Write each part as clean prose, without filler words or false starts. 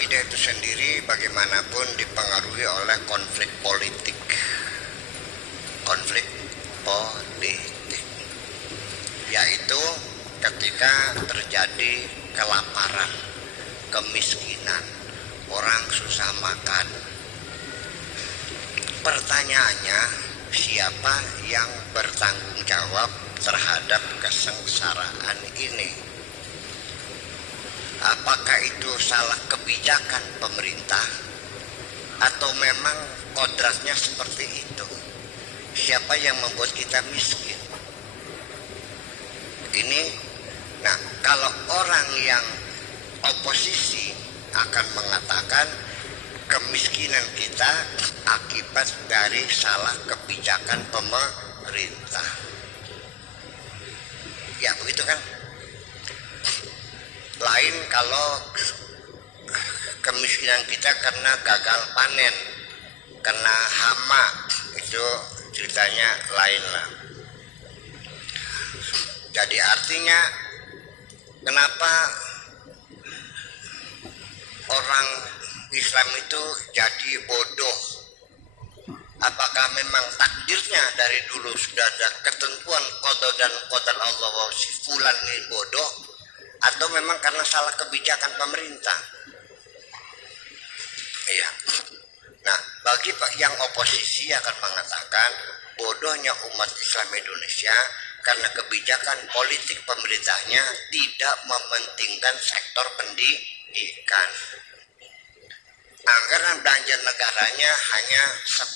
akidah itu sendiri bagaimanapun dipengaruhi oleh konflik politik. Konflik politik, yaitu ketika terjadi kelaparan, kemiskinan, orang susah makan. Pertanyaannya, siapa yang bertanggung jawab terhadap kesengsaraan ini? Apakah itu salah kebijakan pemerintah atau memang kodratnya seperti itu? Siapa yang membuat kita miskin? Ini, nah, kalau orang yang oposisi akan mengatakan kemiskinan kita akibat dari salah kebijakan pemerintah. Ya begitu kan? Lain kalau kemiskinan kita karena gagal panen, karena hama, itu ceritanya lain lah. Jadi artinya kenapa orang Islam itu jadi bodoh? Apakah memang takdirnya dari dulu sudah ada ketentuan qada dan qadar Allah bahwa si fulan ini bodoh, atau memang karena salah kebijakan pemerintah? Iya. Nah, bagi yang oposisi akan mengatakan bodohnya umat Islam Indonesia karena kebijakan politik pemerintahnya tidak mementingkan sektor pendidikan. Anggaran belanja negaranya hanya 10%.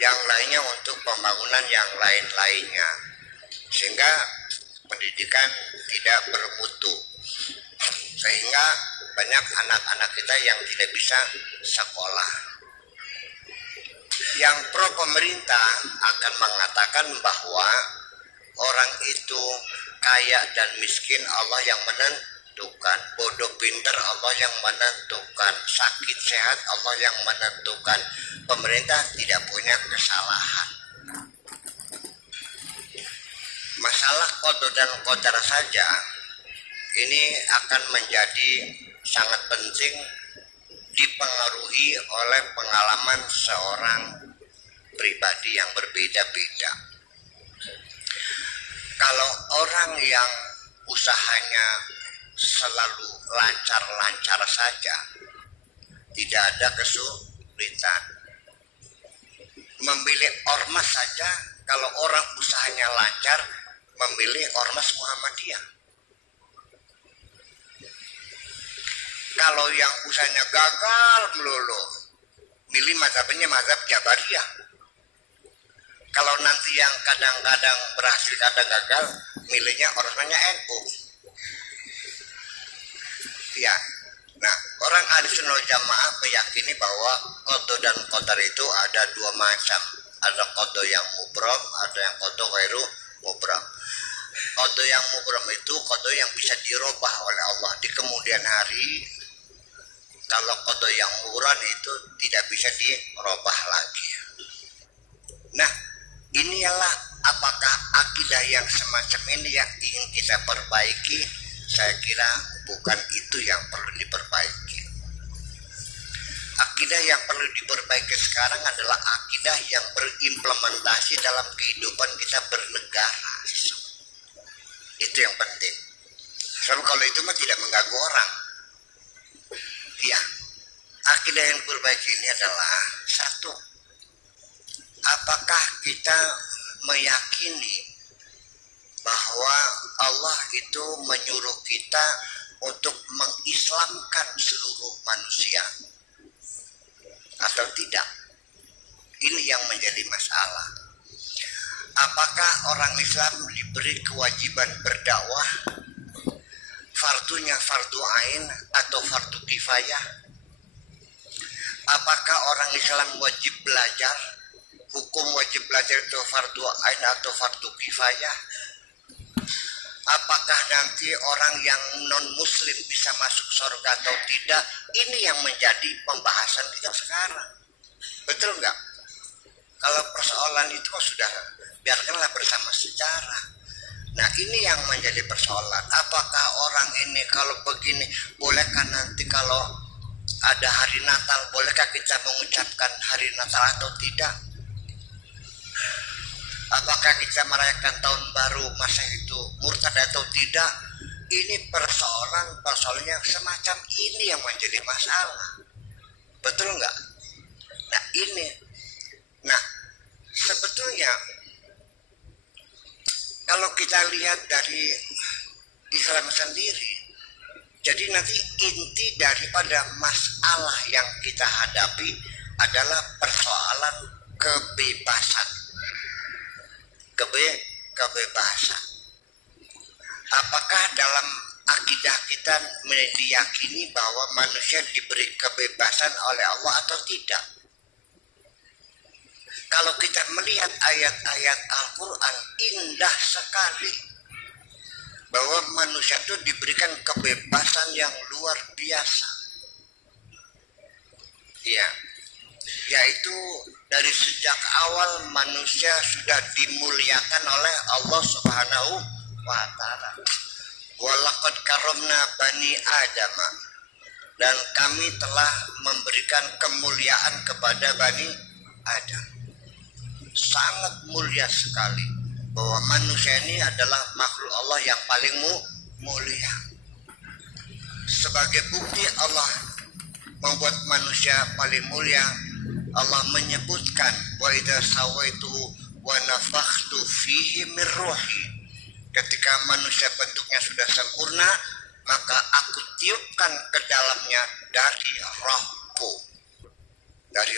Yang lainnya untuk pembangunan yang lain-lainnya. Sehingga pendidikan tidak bermutu. Sehingga banyak anak-anak kita yang tidak bisa sekolah. Yang pro pemerintah akan mengatakan bahwa orang itu kaya dan miskin Allah yang menentukan, bodoh pintar Allah yang menentukan, sakit sehat Allah yang menentukan, pemerintah tidak punya kesalahan. Masalah qada dan qadar saja ini akan menjadi sangat penting dipengaruhi oleh pengalaman seorang pribadi yang berbeda-beda. Kalau orang yang usahanya selalu lancar-lancar saja, tidak ada kesulitan. Memilih ormas saja, kalau orang usahanya lancar, memilih ormas Muhammadiyah. Kalau yang usahanya gagal melulu, milih mazhabnya mazhab Jabariyah. Kalau nanti yang kadang-kadang berhasil, kadang gagal, milihnya ormasnya NU. Ya, nah, orang Ahlussunnah wal Jamaah meyakini bahwa qada dan qadar itu ada dua macam. Ada qada yang mubram, ada yang qada ghairu mubram. Qada yang mubram itu qada yang bisa dirubah oleh Allah di kemudian hari. Kalau qada yang murad itu tidak bisa dirubah lagi. Nah, inilah apakah akidah yang semacam ini yang ingin kita perbaiki? Saya kira bukan itu yang perlu diperbaiki. Akidah yang perlu diperbaiki sekarang adalah akidah yang berimplementasi dalam kehidupan kita bernegara. Itu yang penting. Sebab kalau itu mah tidak mengganggu orang. Ya, akidah yang diperbaiki ini adalah satu, apakah kita meyakini bahwa Allah itu menyuruh kita untuk mengislamkan seluruh manusia atau tidak? Ini yang menjadi masalah. Apakah orang Islam diberi kewajiban berdakwah, fardunya fardu ain atau fardu kifayah? Apakah orang Islam wajib belajar? Hukum wajib belajar itu fardu ain atau fardu kifayah? Apakah nanti orang yang non muslim bisa masuk surga atau tidak? Ini yang menjadi pembahasan kita sekarang. Betul nggak? Kalau persoalan itu sudah biarkanlah bersama sejarah. Nah ini yang menjadi persoalan. Apakah orang ini kalau begini, bolehkah nanti kalau ada hari Natal, bolehkah kita mengucapkan hari Natal atau tidak? Apakah kita merayakan tahun baru masa itu murtad atau tidak? Ini persoalan yang semacam ini yang menjadi masalah. Betul nggak? Nah ini. Nah sebetulnya kalau kita lihat dari Islam sendiri, jadi nanti inti daripada masalah yang kita hadapi adalah persoalan kebebasan. Kebebasan. Apakah dalam akidah kita meyakini bahwa manusia diberi kebebasan oleh Allah atau tidak? Kalau kita melihat ayat-ayat Al-Quran, indah sekali bahwa manusia itu diberikan kebebasan yang luar biasa. Ya, yaitu dari sejak awal manusia sudah dimuliakan oleh Allah Subhanahu wa ta'ala. Walaqad karomna bani Adam, dan kami telah memberikan kemuliaan kepada bani Adam. Sangat mulia sekali bahwa manusia ini adalah makhluk Allah yang paling mulia. Sebagai bukti Allah membuat manusia paling mulia, Allah menyebutkan wa idza sawaitu wa nafakhtu fihi min ruhi. Ketika manusia bentuknya sudah sempurna, maka aku tiupkan ke dalamnya dari rohku, dari